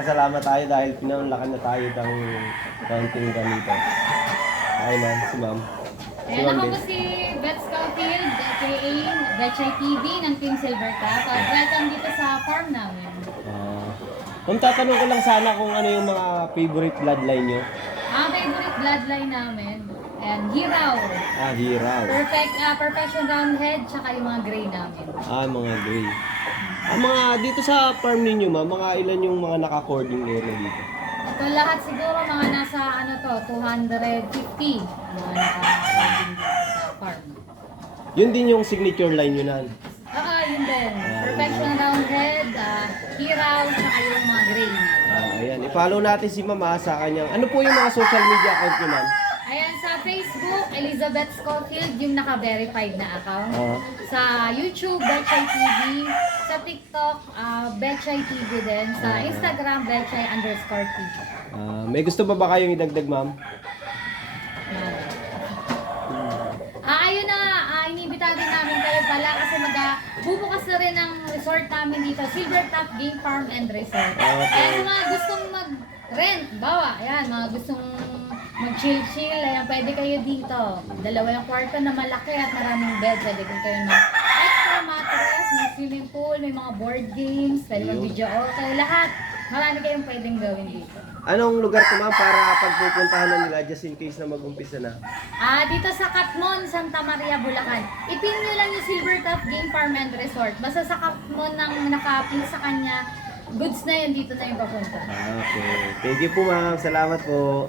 Nagpapasalamat tayo dahil pinanlakan na tayo ng kaunting ganito. Ay ma'am, si ma'am. Ayan, ako po si Beth Scofield, aka Betchay TV ng Team Silver Cup. At welcome dito sa farm namin. Kung tatanong ko lang sana kung ano yung mga favorite bloodline nyo. Ang favorite bloodline namin, ayan, Hiraw. Hiraw. Perfection Roundhead, tsaka yung mga gray namin. Mga gray. Mga dito sa farm ninyo ma'am, mga ilan yung mga naka-cording area dito? Ito lahat siguro mga nasa 250 mga naka-cording sa farm. Yun din yung signature line nyo na. Yun din. Perfection Roundhead, Hiraw, tsaka yung mga gray. Ayan, i-follow natin si mama sa kanyang, ano po yung mga social media account nyo ma'am? Ayan, sa Facebook, Elizabeth Scofield, yung naka-verified na account. Sa YouTube, Betchay TV. Sa TikTok, Betchay TV din. Sa Instagram, Betchay_TV. May gusto pa ba kayong idagdag ma'am? Ayun na, inibitahan din namin kayo pala kasi bubukas na rin ang resort namin dito, Silvertop Game Farm and Resort. Kaya sa mga gustong mag-rent, ayan, mga gustong mag-chill-chill, ayan, pwede kayo dito. Dalawa yung kwarto na malaki at maraming bed, pwede kung kayo extra mattress, may swimming pool, may mga board games, pwede mag-video okay, lahat. Marami kayong pwedeng gawin dito. Anong lugar ko ma'am para pagpupuntahan na nila just in case na mag-umpisa na? Dito sa Katmon, Santa Maria, Bulacan. Ipin nyo lang yung Silvertop Game Farm and Resort. Basta sa Katmon nang nakapin sa kanya, goods na yun, dito na yung papunta. Okay. Thank you po ma'am. Salamat po.